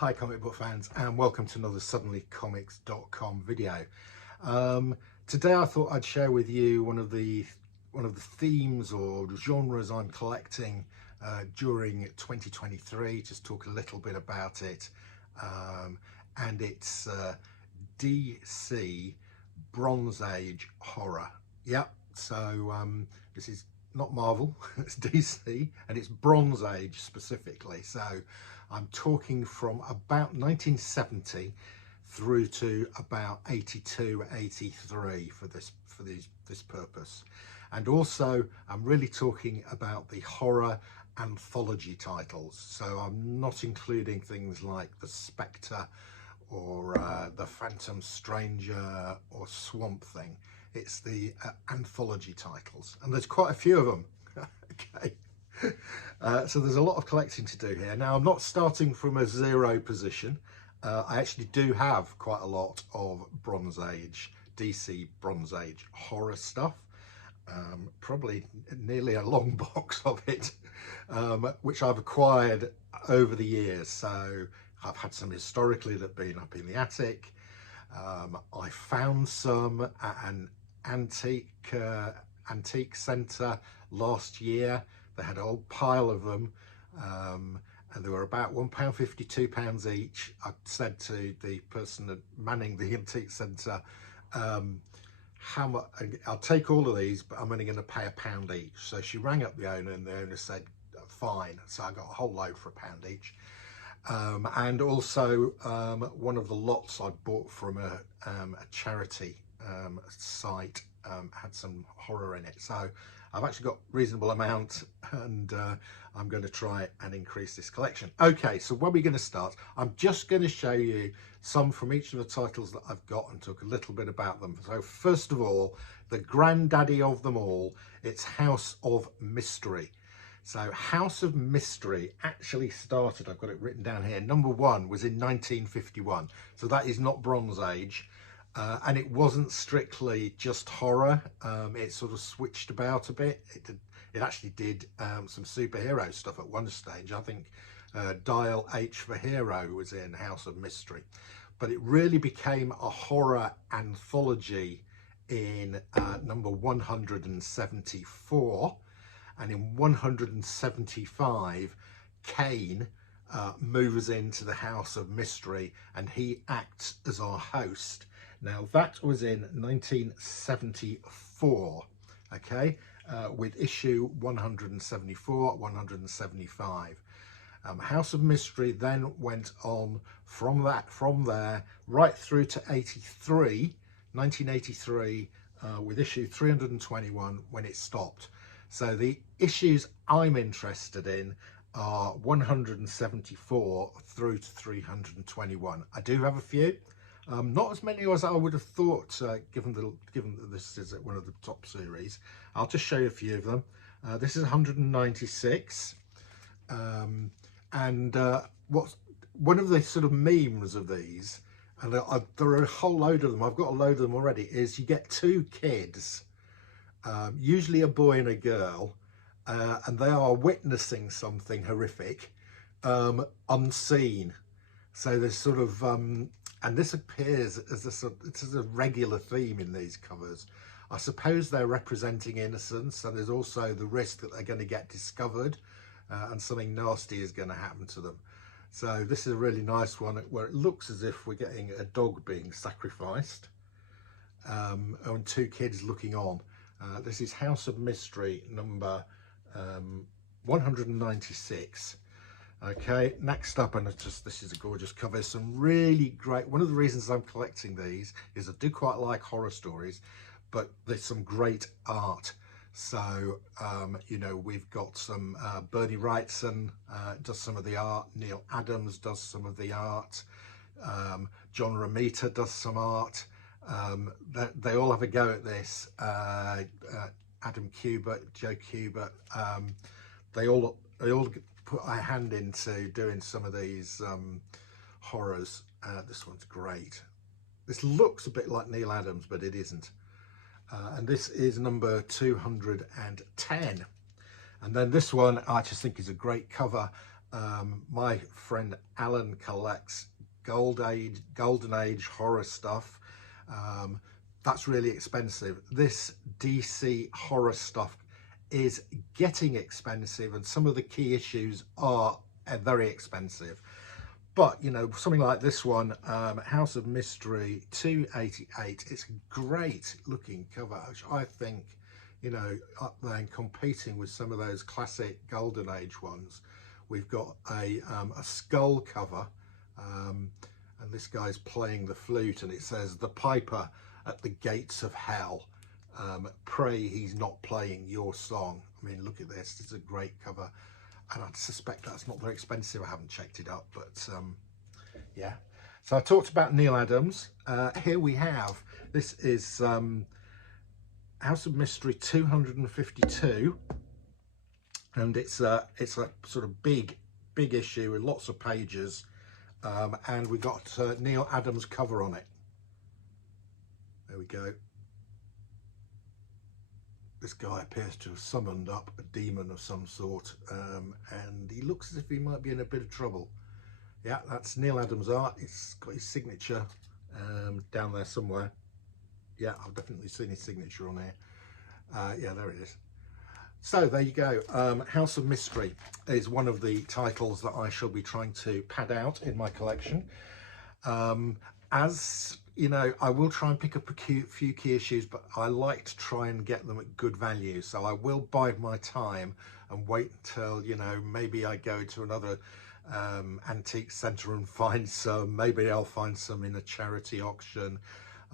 Hi comic book fans, and welcome to another suddenlycomics.com video. Today I thought I'd share with you one of the themes or genres I'm collecting during 2023. Just talk a little bit about it, and it's DC Bronze Age horror. Yep. So this is not Marvel, it's DC, and it's Bronze Age specifically. So I'm talking from about 1970 through to about 82, 83 for this purpose. And also I'm really talking about the horror anthology titles. So I'm not including things like The Spectre or The Phantom Stranger or Swamp Thing. It's the anthology titles, and there's quite a few of them. Okay. So there's a lot of collecting to do here. Now I'm not starting from a zero position. I actually do have quite a lot of Bronze Age, DC Bronze Age horror stuff. Probably nearly a long box of it, which I've acquired over the years. So I've had some historically that have been up in the attic. I found some at an antique centre last year. They had a whole pile of them, and they were about £1.50, £2 each. I said to the person manning the antique centre, how much? I'll take all of these, but I'm only going to pay £1 each. So she rang up the owner, and the owner said fine. So I got a whole load for £1 each. And also one of the lots I bought from a charity site had some horror in it. So I've actually got a reasonable amount, and I'm going to try and increase this collection. Okay, so where are we going to start? I'm just going to show you some from each of the titles that I've got and talk a little bit about them. So first of all, the granddaddy of them all, it's House of Mystery. So House of Mystery actually started, I've got it written down here, number one was in 1951. So that is not Bronze Age. And it wasn't strictly just horror. It sort of switched about a bit. It actually did some superhero stuff at one stage. I think Dial H for Hero was in House of Mystery. But it really became a horror anthology in number 174. And in 175, Kane moves into the House of Mystery, and he acts as our host. Now that was in 1974, okay, with issue 174, 175. House of Mystery then went on from there right through to 1983, with issue 321 when it stopped. So the issues I'm interested in are 174 through to 321. I do have a few. Not as many as I would have thought, given that this is one of the top series. I'll just show you a few of them. This is 196, and what's one of the sort of memes of these, and there are a whole load of them. I've got a load of them already. Is you get two kids, usually a boy and a girl, and they are witnessing something horrific, unseen. So there's sort of and this appears as a regular theme in these covers. I suppose they're representing innocence, and there's also the risk that they're going to get discovered and something nasty is going to happen to them. So this is a really nice one where it looks as if we're getting a dog being sacrificed, and two kids looking on. This is House of Mystery number 196. Okay, next up, and this is a gorgeous cover. Some really great, one of the reasons I'm collecting these is I do quite like horror stories, but there's some great art. So you know, we've got some Bernie Wrightson does some of the art, Neil Adams does some of the art, John Romita does some art. They all have a go at this. Adam Kubert, Joe Kubert, they all put a hand into doing some of these horrors. This one's great. This looks a bit like Neil Adams, but it isn't. And this is number 210. And then this one I just think is a great cover. My friend Alan collects golden age horror stuff. That's really expensive. This DC horror stuff is getting expensive, and some of the key issues are very expensive. But you know, something like this one, House of Mystery 288, it's a great looking cover, which I think, you know, up there and competing with some of those classic golden age ones. We've got a skull cover, and this guy's playing the flute, and it says, "The Piper at the gates of hell. Pray he's not playing your song." I mean, look at this. It's a great cover, and I suspect that's not very expensive. I haven't checked it up, but yeah. So I talked about Neal Adams. Here we have, this is House of Mystery 252, and it's a sort of big issue with lots of pages, and we've got Neal Adams cover on it. There we go. This guy appears to have summoned up a demon of some sort, and he looks as if he might be in a bit of trouble. Yeah, that's Neal Adams art. It's got his signature down there somewhere. Yeah, I've definitely seen his signature on here. Yeah, there it is. So there you go. House of Mystery is one of the titles that I shall be trying to pad out in my collection. As you know, I will try and pick up a few key issues, but I like to try and get them at good value. So I will bide my time and wait until, you know, maybe I go to another antique centre and find some. Maybe I'll find some in a charity auction.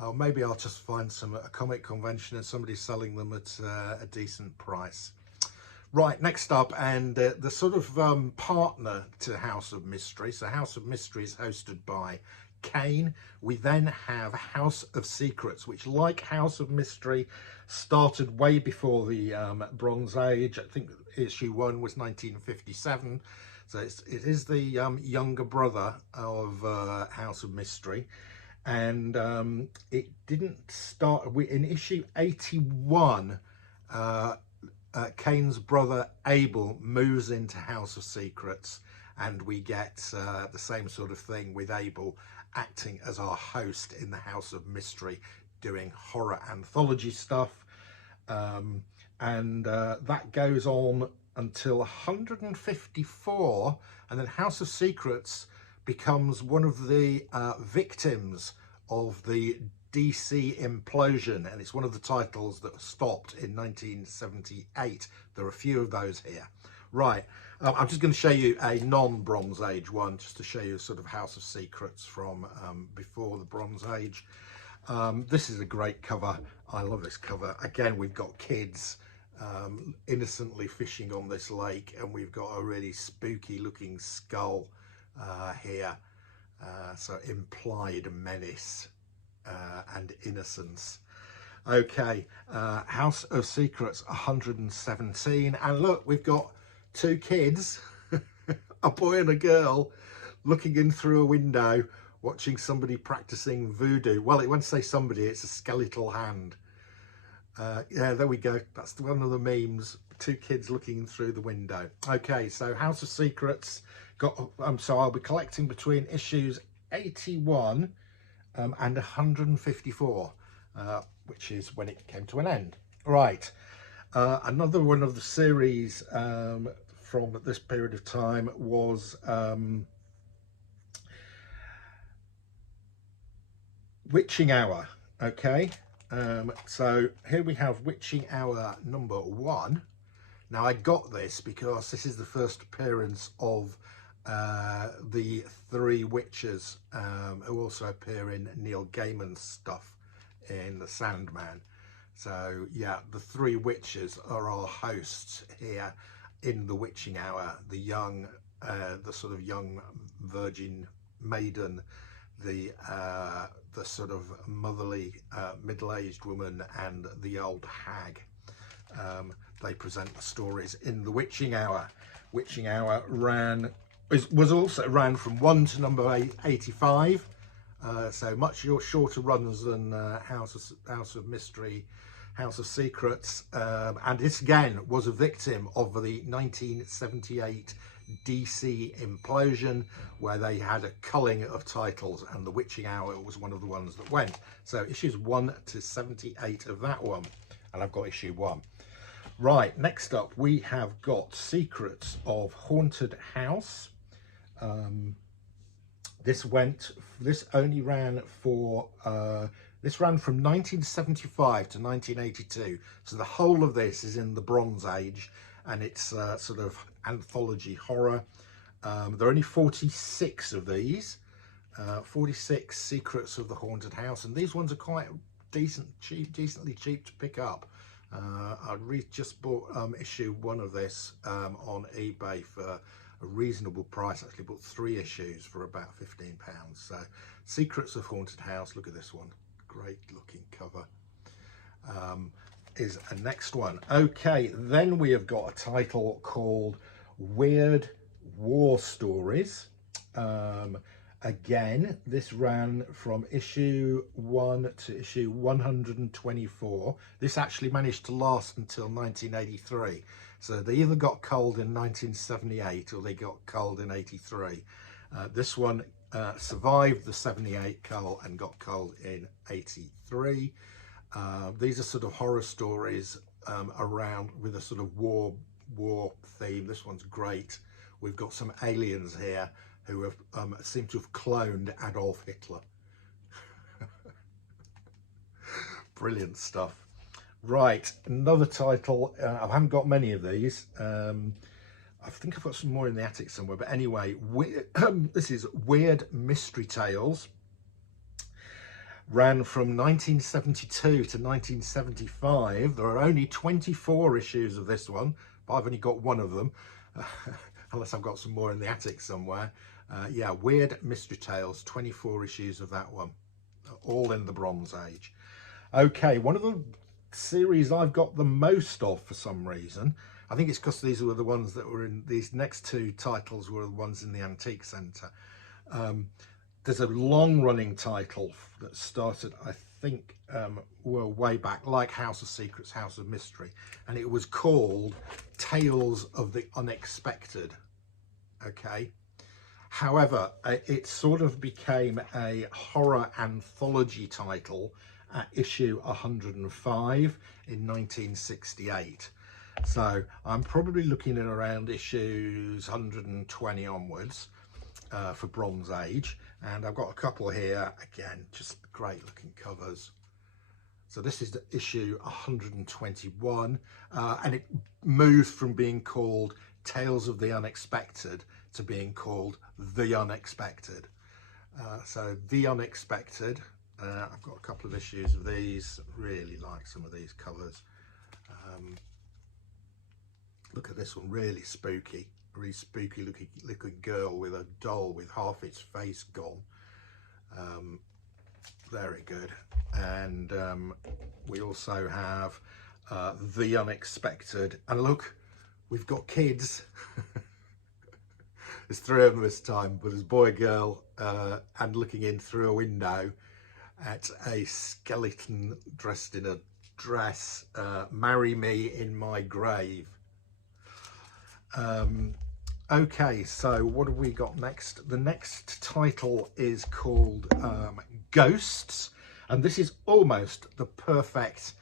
Or maybe I'll just find some at a comic convention and somebody's selling them at a decent price. Right, next up, and the sort of partner to House of Mystery. So House of Mystery is hosted by Kane. We then have House of Secrets, which, like House of Mystery, started way before the Bronze Age. I think issue 1 was 1957. So it is the younger brother of House of Mystery. And it didn't start in issue 81. Kane's brother Abel moves into House of Secrets, and we get the same sort of thing with Abel acting as our host in the House of Mystery, doing horror anthology stuff, and that goes on until 154, and then House of Secrets becomes one of the victims of the DC implosion, and it's one of the titles that stopped in 1978. There are a few of those here. Right, I'm just going to show you a non-Bronze Age one, just to show you sort of House of Secrets from before the Bronze Age. This is a great cover. I love this cover. Again, we've got kids innocently fishing on this lake, and we've got a really spooky looking skull here, so implied menace and innocence. Okay, House of Secrets 117, and look, we've got two kids, a boy and a girl, looking in through a window, watching somebody practicing voodoo. Well, it won't say somebody, it's a skeletal hand. Yeah, there we go. That's one of the memes. Two kids looking through the window. Okay, so House of Secrets got. So I'll be collecting between issues 81 and 154, which is when it came to an end. Right. Another one of the series from this period of time was Witching Hour. Okay. So here we have Witching Hour number 1. Now I got this because this is the first appearance of the three witches who also appear in Neil Gaiman's stuff in The Sandman. So yeah, the three witches are our hosts here in the Witching Hour. The young, the sort of young virgin maiden, the sort of motherly middle-aged woman, and the old hag. They present the stories in the Witching Hour. Witching Hour was also ran from 1 to number 85, so much shorter runs than House of Mystery, House of Secrets, and this again was a victim of the 1978 DC Implosion, where they had a culling of titles, and The Witching Hour was one of the ones that went. So issues 1 to 78 of that one, and I've got issue 1. Right, next up we have got Secrets of Haunted House. This only ran for this ran from 1975 to 1982, so the whole of this is in the Bronze Age, and it's sort of anthology horror. There are only 46 of these, 46 Secrets of the Haunted House, and these ones are quite decently cheap to pick up. I just bought issue 1 of this on eBay for a reasonable price. Actually bought 3 issues for about £15. So Secrets of Haunted House, look at this one, great looking cover, is a next one. Okay, then we have got a title called Weird War Stories. Again, this ran from issue 1 to issue 124. This actually managed to last until 1983. So they either got culled in 1978 or they got culled in 83. This one survived the 78 cull and got culled in 83. These are sort of horror stories around with a sort of war theme. This one's great. We've got some aliens here who have seem to have cloned Adolf Hitler. Brilliant stuff. Right, another title. I haven't got many of these. I think I've got some more in the attic somewhere, but anyway, this is Weird Mystery Tales. Ran from 1972 to 1975. There are only 24 issues of this one, but I've only got 1 of them, unless I've got some more in the attic somewhere. Yeah, Weird Mystery Tales, 24 issues of that one, all in the Bronze Age. Okay, one of the series I've got the most of for some reason, I think it's because these were the ones that were in, these next 2 titles were the ones in the Antique Centre. There's a long-running title that started, I think, well, way back, like House of Secrets, House of Mystery, and it was called Tales of the Unexpected. Okay. However, it sort of became a horror anthology title at issue 105 in 1968. So I'm probably looking at around issues 120 onwards for Bronze Age. And I've got a couple here, again, just great looking covers. So this is the issue 121, and it moves from being called Tales of the Unexpected to being called The Unexpected. So The Unexpected, I've got a couple of issues of these, really like some of these covers. Look at this one, really spooky looking girl with a doll with half its face gone. Very good. And we also have The Unexpected, and look, we've got kids. There's 3 of them this time, but there's boy, girl, and looking in through a window at a skeleton dressed in a dress. Marry me in my grave. Okay, so what have we got next? The next title is called Ghosts, and this is almost the perfect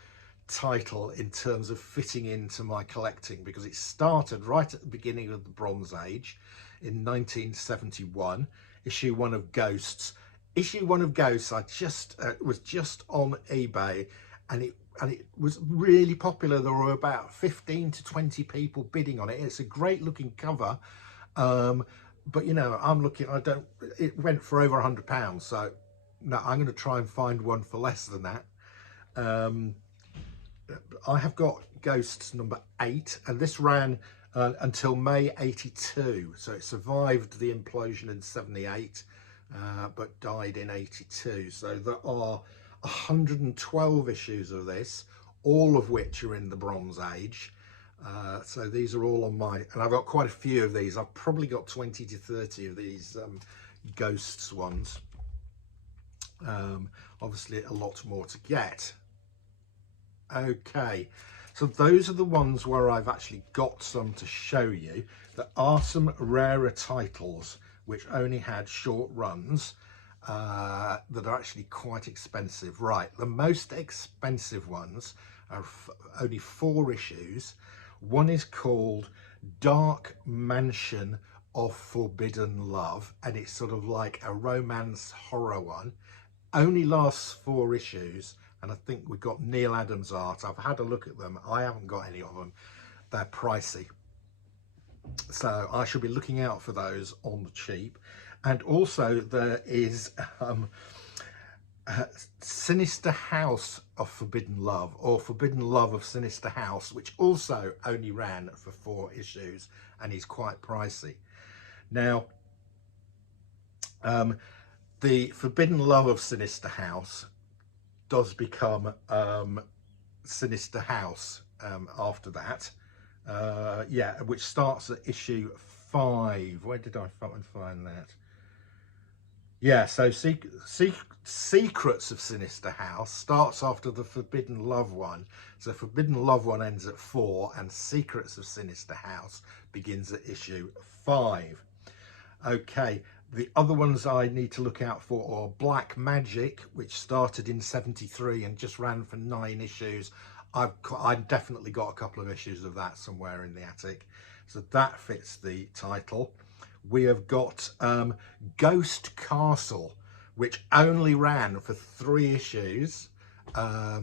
title in terms of fitting into my collecting, because it started right at the beginning of the Bronze Age in 1971. Issue 1 of Ghosts. Issue 1 of Ghosts, I just was just on eBay, and it was really popular. There were about 15 to 20 people bidding on it. It's a great looking cover, but you know, I'm looking, it went for over £100, so no, I'm going to try and find one for less than that. I have got Ghosts number 8, and this ran until May 82, so it survived the implosion in 78, but died in 82. So there are 112 issues of this, all of which are in the Bronze Age. So these are all on my, and I've got quite a few of these. I've probably got 20 to 30 of these Ghosts ones. Obviously a lot more to get. Okay, So those are the ones where I've actually got some to show you. There are some rarer titles which only had short runs that are actually quite expensive. Right, the most expensive ones are only 4 issues. One is called Dark Mansion of Forbidden Love, and it's sort of like a romance horror one. Only lasts 4 issues, and I think we've got Neil Adams art. I've had a look at them. I haven't got any of them. They're pricey, so I shall be looking out for those on the cheap. And also there is Sinister House of Forbidden Love, or Forbidden Love of Sinister House, which also only ran for 4 issues and is quite pricey. Now, the Forbidden Love of Sinister House does become Sinister House after that. Yeah, which starts at issue 5. Where did I find that? Yeah, so Secrets of Sinister House starts after the Forbidden Love one. So Forbidden Love one ends at 4, and Secrets of Sinister House begins at issue 5. Okay, the other ones I need to look out for are Black Magic, which started in 73 and just ran for 9 issues. I've definitely got a couple of issues of that somewhere in the attic, so that fits the title. We have got Ghost Castle, which only ran for 3 issues. I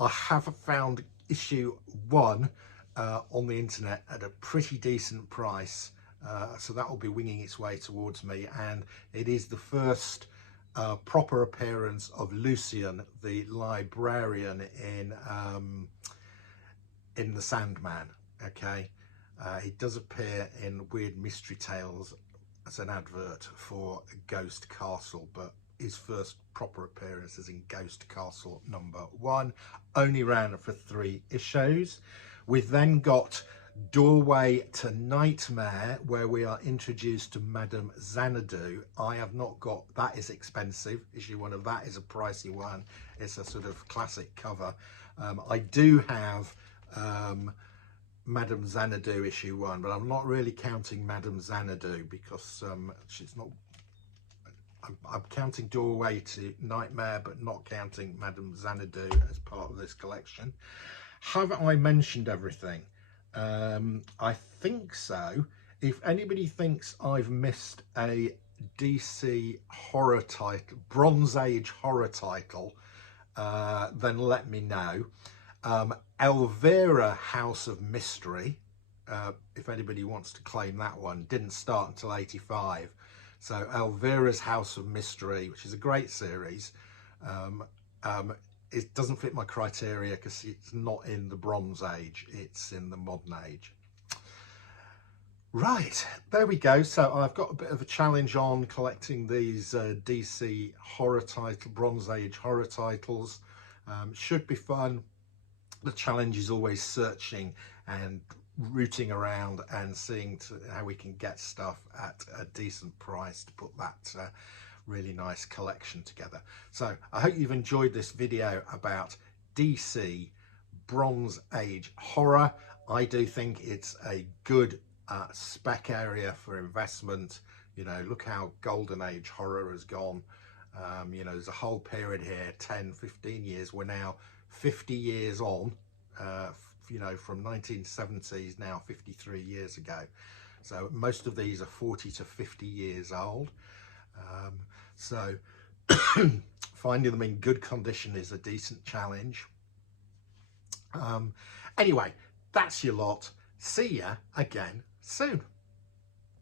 have found issue 1 on the internet at a pretty decent price, so that will be winging its way towards me, and it is the first proper appearance of Lucian, the librarian in The Sandman. Okay, he does appear in Weird Mystery Tales as an advert for Ghost Castle, but his first proper appearance is in Ghost Castle #1, only ran for 3 issues. We've then got Doorway to Nightmare, where we are introduced to Madame Xanadu. I have not got that. Is expensive. Issue 1 of that is a pricey one. It's a sort of classic cover. I do have Madame Xanadu issue 1, but I'm not really counting Madame Xanadu because she's not. I'm counting Doorway to Nightmare, but not counting Madame Xanadu as part of this collection. Have I mentioned everything? I think so. If anybody thinks I've missed a DC horror title, Bronze Age horror title, then let me know. Elvira House of Mystery, if anybody wants to claim that one, didn't start until 85. So Elvira's House of Mystery, which is a great series, it doesn't fit my criteria because it's not in the Bronze Age, it's in the Modern Age. Right, there we go. So I've got a bit of a challenge on collecting these DC horror title, Bronze Age horror titles. Should be fun. The challenge is always searching and rooting around and seeing how we can get stuff at a decent price to put that really nice collection together. So I hope you've enjoyed this video about DC Bronze Age horror. I do think it's a good spec area for investment. You know, look how Golden Age horror has gone. You know, there's a whole period here, 10, 15 years. We're now 50 years on, you know, from 1970s, now 53 years ago. So most of these are 40 to 50 years old. So finding them in good condition is a decent challenge. Anyway, that's your lot. See ya again soon.